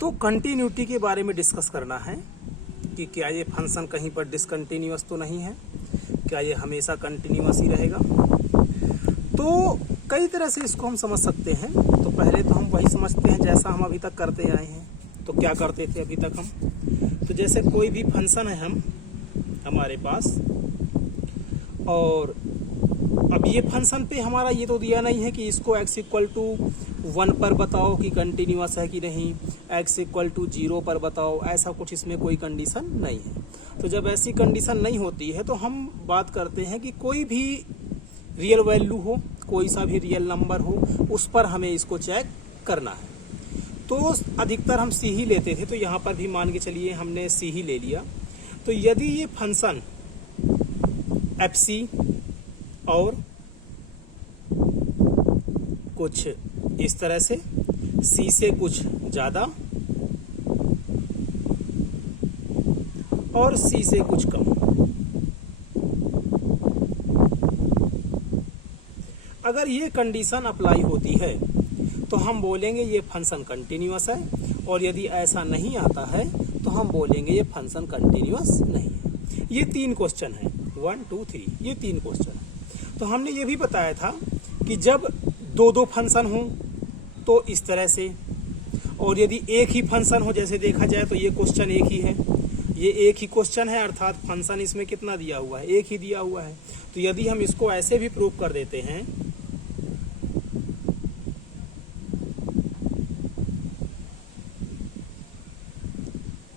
तो कंटिन्यूटी के बारे में डिस्कस करना है कि क्या ये फंक्शन कहीं पर डिसकंटिन्यूअस तो नहीं है, क्या ये हमेशा कंटिन्यूअस ही रहेगा। तो कई तरह से इसको हम समझ सकते हैं। तो पहले तो हम वही समझते हैं जैसा हम अभी तक करते आए हैं। तो क्या करते थे अभी तक हम, तो जैसे कोई भी फंक्शन है हमारे पास, और अब ये फंक्शन पे हमारा ये तो दिया नहीं है कि इसको x=1 पर बताओ कि कंटिन्यूअस है कि नहीं, x=0 पर बताओ, ऐसा कुछ इसमें कोई कंडीशन नहीं है। तो जब ऐसी कंडीशन नहीं होती है तो हम बात करते हैं कि कोई भी रियल वैल्यू हो, कोई सा भी रियल नंबर हो, उस पर हमें इसको चेक करना है। तो अधिकतर हम सी ही लेते थे, तो यहाँ पर भी मान के चलिए हमने सी ही ले लिया। तो यदि ये फंक्शन FC और कुछ इस तरह से C से कुछ ज़्यादा और C से कुछ कम, अगर ये कंडीशन अप्लाई होती है तो हम बोलेंगे ये फंक्शन कंटिन्यूअस है, और यदि ऐसा नहीं आता है तो हम बोलेंगे ये फंक्शन कंटिन्यूअस नहीं है। ये 3 क्वेश्चन है, 1 2 3, ये 3 क्वेश्चन है। तो हमने ये भी बताया था कि जब दो फंक्शन हो तो इस तरह से, और यदि एक ही फंक्शन हो जैसे देखा जाए तो ये क्वेश्चन एक ही है, ये एक ही क्वेश्चन है, अर्थात फंक्शन इसमें कितना दिया हुआ है, एक ही दिया हुआ है। तो यदि हम इसको ऐसे भी प्रूव कर देते हैं,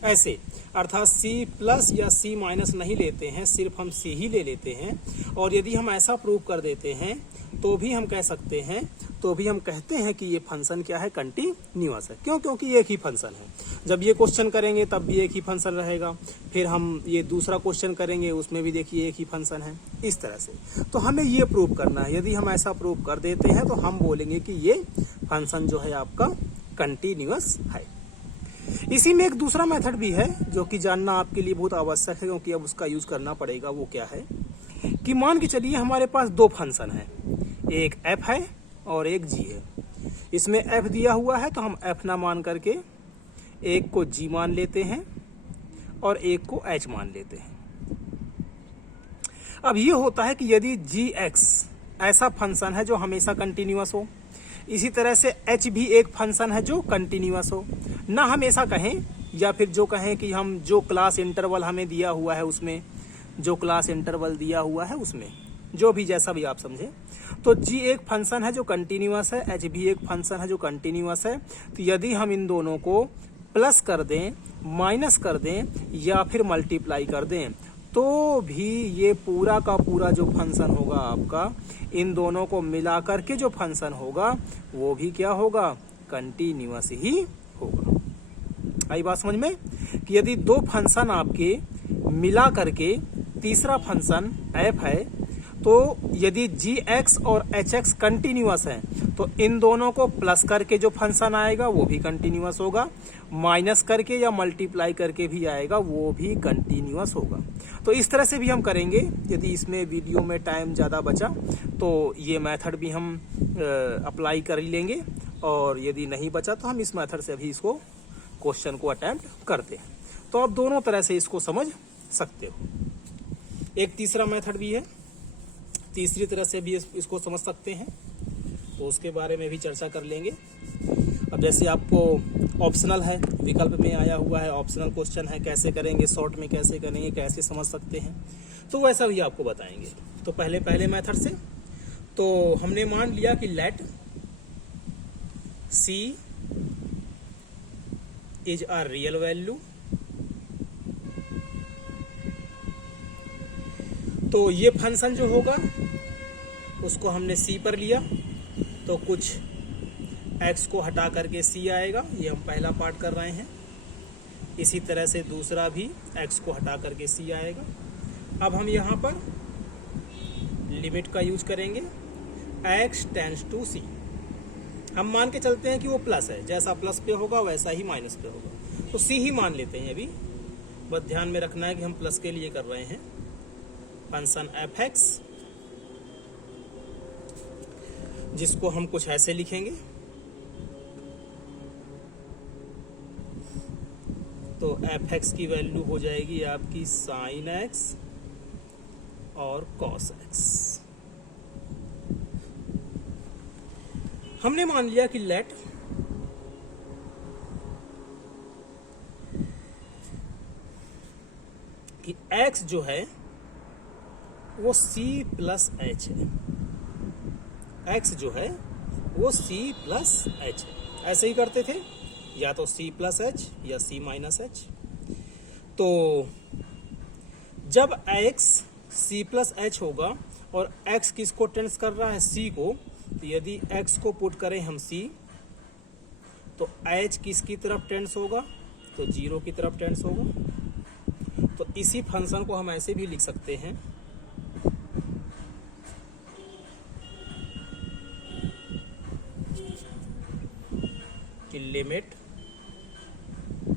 ऐसे, अर्थात C प्लस या C माइनस नहीं लेते हैं, सिर्फ हम C ही ले लेते हैं, और यदि हम ऐसा प्रूव कर देते हैं तो भी हम कह सकते हैं, तो भी हम कहते हैं कि ये फंक्शन क्या है, कंटिन्यूअस है। क्यों? क्योंकि एक ही फंक्शन है। जब ये क्वेश्चन करेंगे तब भी एक ही फंक्शन रहेगा, फिर हम ये दूसरा क्वेश्चन करेंगे उसमें भी देखिए एक ही फंक्शन है, इस तरह से। तो हमें ये प्रूव करना है। यदि हम ऐसा प्रूव कर देते हैं तो हम बोलेंगे कि ये फंक्शन जो है आपका कंटिन्यूअस है। इसी में एक दूसरा मेथड भी है जो कि जानना आपके लिए बहुत आवश्यक है, क्योंकि अब उसका यूज करना पड़ेगा। वो क्या है कि मान के चलिए हमारे पास 2 फंक्शन है, एक f है और एक g है। इसमें f दिया हुआ है तो हम f ना मान करके एक को g मान लेते हैं और एक को h मान लेते हैं। अब ये होता है कि यदि gx ऐसा फंक्शन है जो हमेशा कंटिन्यूअस हो, इसी तरह से h भी एक फंक्शन है जो कंटिन्यूअस हो, ना हम ऐसा कहें या फिर जो कहें कि हम जो क्लास इंटरवल हमें दिया हुआ है उसमें, जो क्लास इंटरवल दिया हुआ है उसमें, जो भी जैसा भी आप समझे। तो g एक फंक्शन है जो कंटिन्यूअस है, h भी एक फंक्शन है जो कंटिन्यूअस है। तो यदि हम इन दोनों को प्लस कर दें, माइनस कर दें या फिर मल्टीप्लाई कर दें, तो भी ये पूरा का पूरा जो फंक्शन होगा आपका, इन दोनों को मिला करके जो फंक्शन होगा वो भी क्या होगा, कंटिन्यूअस ही होगा। आई बात समझ में कि यदि 2 फंक्शन आपके मिला करके तीसरा फंक्शन f है, तो यदि gx और hx कंटिन्यूअस है तो इन दोनों को प्लस करके जो फंक्शन आएगा वो भी कंटिन्यूअस होगा, माइनस करके या मल्टीप्लाई करके भी आएगा वो भी कंटिन्यूअस होगा। तो इस तरह से भी हम करेंगे। यदि इसमें वीडियो में टाइम ज़्यादा बचा तो ये मेथड भी हम अप्लाई कर ही लेंगे, और यदि नहीं बचा तो हम इस मेथड से भी इसको क्वेश्चन को अटेम्प्ट करते हैं। तो आप दोनों तरह से इसको समझ सकते हो। एक तीसरा मेथड भी है, तीसरी तरह से भी इसको समझ सकते हैं, तो उसके बारे में भी चर्चा कर लेंगे। अब जैसे आपको ऑप्शनल है, विकल्प में आया हुआ है, ऑप्शनल क्वेश्चन है, कैसे करेंगे, शॉर्ट में कैसे करेंगे, कैसे समझ सकते हैं, तो वैसा भी आपको बताएंगे। तो पहले मेथड से तो हमने मान लिया कि let C is a real value. तो ये फंक्शन जो होगा उसको हमने C पर लिया, तो कुछ x को हटा करके C आएगा, ये हम पहला पार्ट कर रहे हैं। इसी तरह से दूसरा भी x को हटा करके C आएगा। अब हम यहाँ पर लिमिट का यूज करेंगे, x टेंड्स टू C। हम मान के चलते हैं कि वो प्लस है, जैसा प्लस पे होगा वैसा ही माइनस पे होगा, तो C ही मान लेते हैं। अभी बस ध्यान में रखना है कि हम प्लस के लिए कर रहे हैं। फंक्शन fx, जिसको हम कुछ ऐसे लिखेंगे, तो एफ एक्स की वैल्यू हो जाएगी आपकी साइन एक्स और कॉस एक्स। हमने मान लिया कि लेट कि x जो है वो c प्लस एच है, x जो है वो c प्लस एच है। ऐसे ही करते थे, या तो c प्लस एच या c माइनस एच। तो जब x c प्लस एच होगा और x किसको टेंस कर रहा है, c को, तो यदि x को पुट करें हम c, तो h किसकी तरफ टेंस होगा, तो 0 की तरफ टेंस होगा। तो इसी फंक्शन को हम ऐसे भी लिख सकते हैं कि limit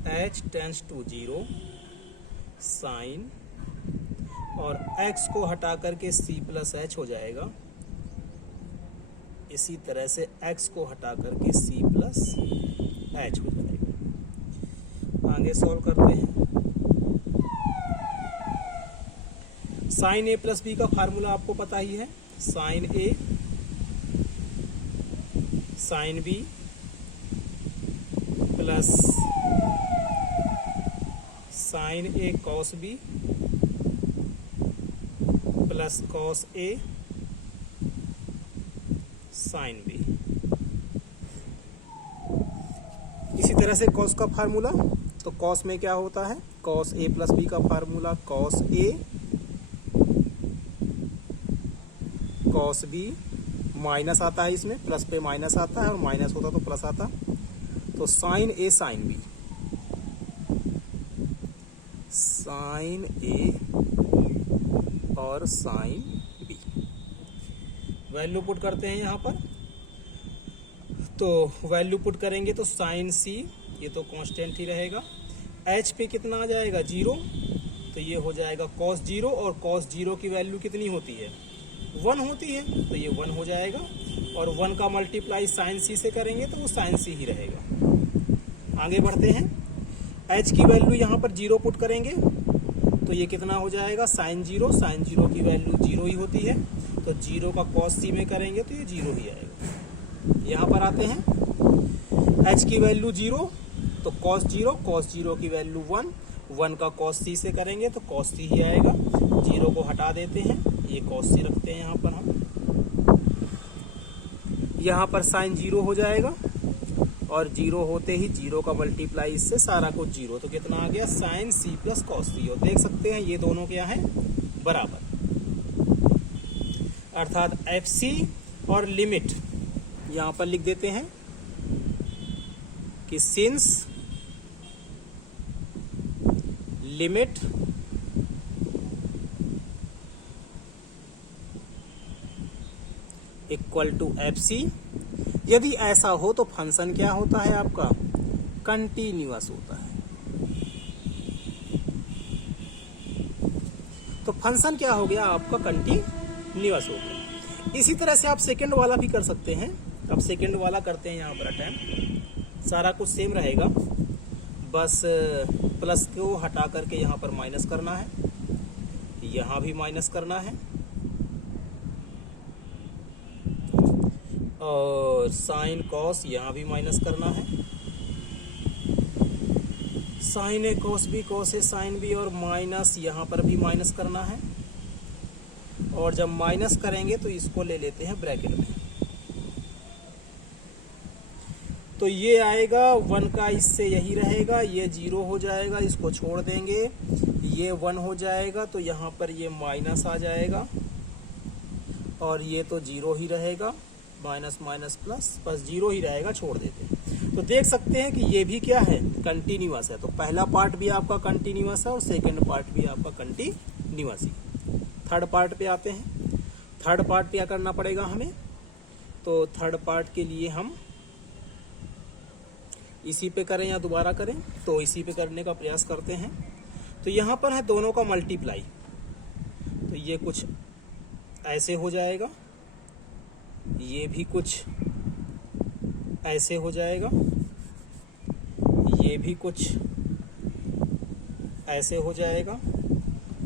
h tends to 0 sine, और x को हटा करके c प्लस एच हो जाएगा। इसी तरह से x को हटा करके c प्लस एच हो जाएगा। आगे सॉल्व करते हैं। साइन ए प्लस बी का फार्मूला आपको पता ही है, sign A sine B plus sign A cos B plus cos A sine B. इसी तरह से कॉस का फार्मूला, तो कॉस में क्या होता है, कॉस ए प्लस बी का formula cos A cos B, minus आता है इसमें, प्लस पे माइनस आता है और माइनस होता तो प्लस आता, तो साइन ए साइन बी, साइन ए और साइन बी। वैल्यू पुट करते हैं यहाँ पर, तो वैल्यू पुट करेंगे तो साइन सी, ये तो कांस्टेंट ही रहेगा, एच पे कितना आ जाएगा 0, तो ये हो जाएगा कॉस 0, और कॉस 0 की वैल्यू कितनी होती है 1 होती है, तो ये 1 हो जाएगा, और 1 का मल्टीप्लाई साइन सी से करेंगे तो वो साइन सी ही रहेगा। आगे बढ़ते हैं, h की वैल्यू यहाँ पर 0 पुट करेंगे तो ये कितना हो जाएगा साइन 0, साइन 0 की वैल्यू 0 ही होती है, तो 0 का कॉस सी में करेंगे तो ये 0 ही आएगा। यहाँ पर आते हैं, h की वैल्यू 0, तो कॉस 0 की वैल्यू 1, 1 का कॉस सी से करेंगे तो कॉस सी ही आएगा। 0 को हटा देते हैं, ये कॉस सी रखते हैं यहाँ पर हम, यहाँ पर साइन 0 हो जाएगा, और 0 होते ही 0 का मल्टीप्लाई इससे सारा कुछ 0, तो कितना आ गया साइन सी प्लस कॉस सी। और देख सकते हैं ये दोनों क्या है बराबर, अर्थात एफ सी और लिमिट यहाँ पर लिख देते हैं कि since limit equal to F C, यदि ऐसा हो तो फंक्शन क्या होता है आपका कंटिन्यूअस होता है। तो फंक्शन क्या हो गया आपका कंटिन्यूअस हो गया। इसी तरह से आप सेकंड वाला भी कर सकते हैं। अब सेकंड वाला करते हैं यहाँ पर अटेम्प्ट, सारा कुछ सेम रहेगा, बस प्लस को हटा करके यहाँ पर माइनस करना है, यहाँ भी माइनस करना है, और साइन कॉस यहाँ भी माइनस करना है, sign A cos B cos A sine B, और माइनस यहाँ पर भी माइनस करना है। और जब माइनस करेंगे तो इसको ले लेते हैं ब्रैकेट में, तो ये आएगा 1 का इससे यही रहेगा, ये 0 हो जाएगा, इसको छोड़ देंगे, ये 1 हो जाएगा, तो यहाँ पर ये माइनस आ जाएगा, और ये तो 0 ही रहेगा, माइनस माइनस प्लस, बस 0 ही रहेगा, छोड़ देते हैं। तो देख सकते हैं कि ये भी क्या है कंटिन्यूअस है। तो पहला पार्ट भी आपका कंटिन्यूअस है और सेकंड पार्ट भी आपका कंटिन्यूअस ही। थर्ड पार्ट पे आते हैं। थर्ड पार्ट क्या करना पड़ेगा हमें, तो थर्ड पार्ट के लिए हम इसी पे करें या दोबारा करें, तो इसी पे करने का प्रयास करते हैं। तो यहाँ पर है दोनों का मल्टीप्लाई, तो ये कुछ ऐसे हो जाएगा, ये भी कुछ ऐसे हो जाएगा, ये भी कुछ ऐसे हो जाएगा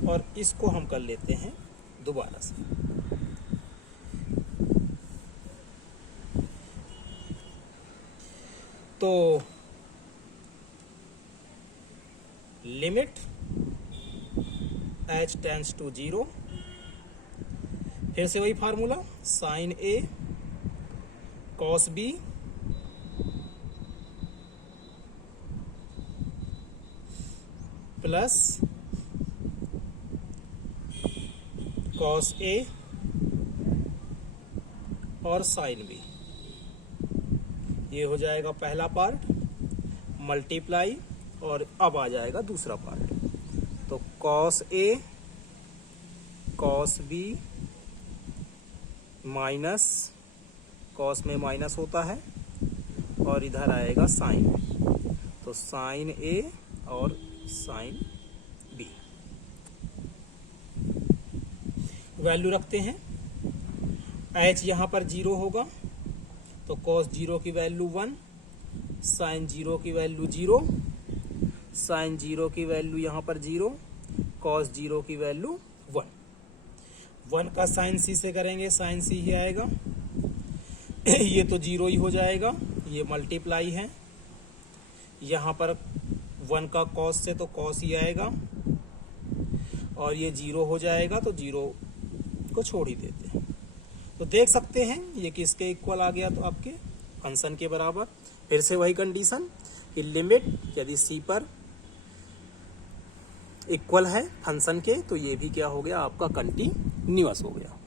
और इसको हम कर लेते हैं दोबारा से। तो लिमिट h टेंड्स टू 0, फिर से वही formula sign A cos B plus cos A और साइन बी, ये हो जाएगा पहला पार्ट, मल्टीप्लाई, और अब आ जाएगा दूसरा पार्ट। तो cos A cos B minus, cos में माइनस होता है, और इधर आएगा साइन, तो साइन ए और साइन बी। वैल्यू रखते हैं, h यहाँ पर 0 होगा तो cos 0 की वैल्यू 1, साइन 0 की वैल्यू 0, साइन 0 की वैल्यू यहाँ पर 0, cos 0 की वैल्यू 1 का साइन सी से करेंगे, साइन सी ही आएगा। ये तो 0 ही हो जाएगा, ये मल्टीप्लाई है, यहाँ पर 1 का cos से तो cos ही आएगा, और ये 0 हो जाएगा तो 0 को छोड़ ही देते हैं। तो देख सकते हैं ये किसके इक्वल आ गया, तो आपके फंक्शन के बराबर। फिर से वही कंडीशन कि लिमिट यदि सी पर इक्वल है फंक्शन के, तो ये भी क्या हो गया आपका कंटिन्यूअस हो गया।